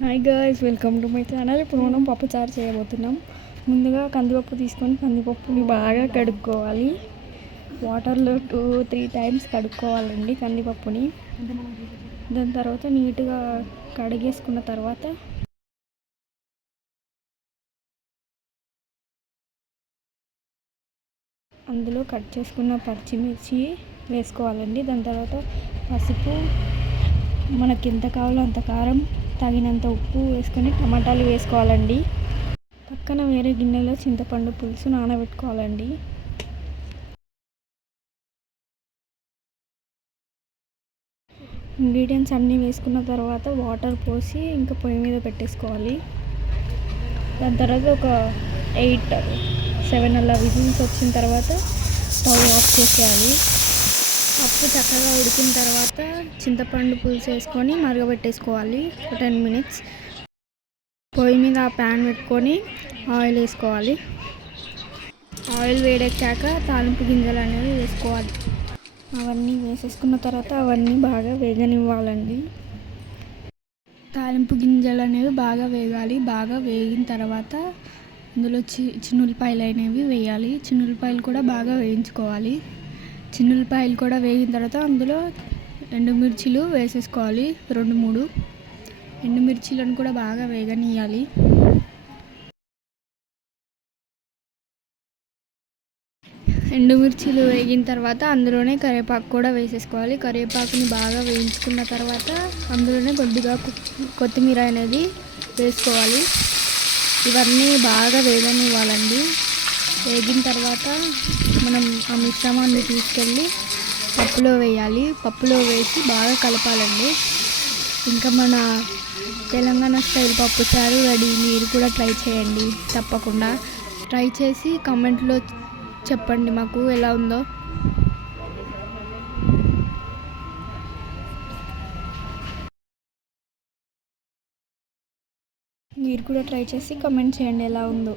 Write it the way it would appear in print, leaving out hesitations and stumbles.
Hi guys, welcome to my channel. ఇప్పుడు మనం పప్పుచారు చేయబోతున్నాం. ముందుగా కందిపప్పు తీసుకొని కందిపప్పుని బాగా కడుక్కోవాలి. వాటర్లో 2-3 టైమ్స్ కడుక్కోవాలండి కందిపప్పుని. దాని తర్వాత నీట్గా కడిగేసుకున్న తర్వాత అందులో కట్ చేసుకున్న పచ్చిమిర్చి వేసుకోవాలండి. దాని తర్వాత పసుపు, మనకి ఎంత కావాలో అంత కారం, తగినంత ఉప్పు వేసుకొని టమాటాలు వేసుకోవాలండి. పక్కన వేరే గిన్నెలో చింతపండు పులుసు నానబెట్టుకోవాలండి. ఇంగ్రీడియంట్స్ అన్నీ వేసుకున్న తర్వాత వాటర్ పోసి ఇంకా పొయ్యి మీద పెట్టేసుకోవాలి. దాని తర్వాత ఒక 8-7 అలా విజిల్స్ వచ్చిన తర్వాత స్టవ్ ఆఫ్ చేసేయాలి. పప్పు చక్కగా ఉడికిన తర్వాత చింతపండు పులుసు వేసుకొని మరగబెట్టేసుకోవాలి 10 minutes. పొయ్యి మీద ప్యాన్ పెట్టుకొని ఆయిల్ వేసుకోవాలి. ఆయిల్ వేడెక్కాక తాలింపు గింజలు అనేవి వేసుకోవాలి. అవన్నీ వేసేసుకున్న తర్వాత అవన్నీ బాగా వేగనివ్వాలండి. తాలింపు గింజలు అనేవి బాగా వేగాలి. బాగా వేగిన తర్వాత అందులో చిన్నులపాయలు అనేవి వేయాలి. చిన్నులపాయలు కూడా బాగా వేయించుకోవాలి. చిన్నులపాయలు కూడా వేగిన తర్వాత అందులో ఎండుమిర్చిలు వేసేసుకోవాలి. 2-3 ఎండుమిర్చిలను కూడా బాగా వేగనీయాలి. ఎండుమిర్చిలు వేగిన తర్వాత అందులోనే కరివేపాకు కూడా వేసేసుకోవాలి. కరివేపాకుని బాగా వేయించుకున్న తర్వాత అందులోనే కొద్దిగా కొత్తిమీర అనేది వేసుకోవాలి. ఇవన్నీ బాగా వేగనివ్వాలండి. వేగిన తర్వాత మనం ఆ మిశ్రమాన్ని తీసుకెళ్ళి పప్పులో వేయాలి. పప్పులో వేసి బాగా కలపాలండి. ఇంకా మన తెలంగాణ స్టైల్ పప్పుచారు రెడీ. మీరు కూడా ట్రై చేయండి. తప్పకుండా ట్రై చేసి కామెంట్లో చెప్పండి మాకు ఎలా ఉందో. మీరు కూడా ట్రై చేసి కామెంట్ చేయండి ఎలా ఉందో.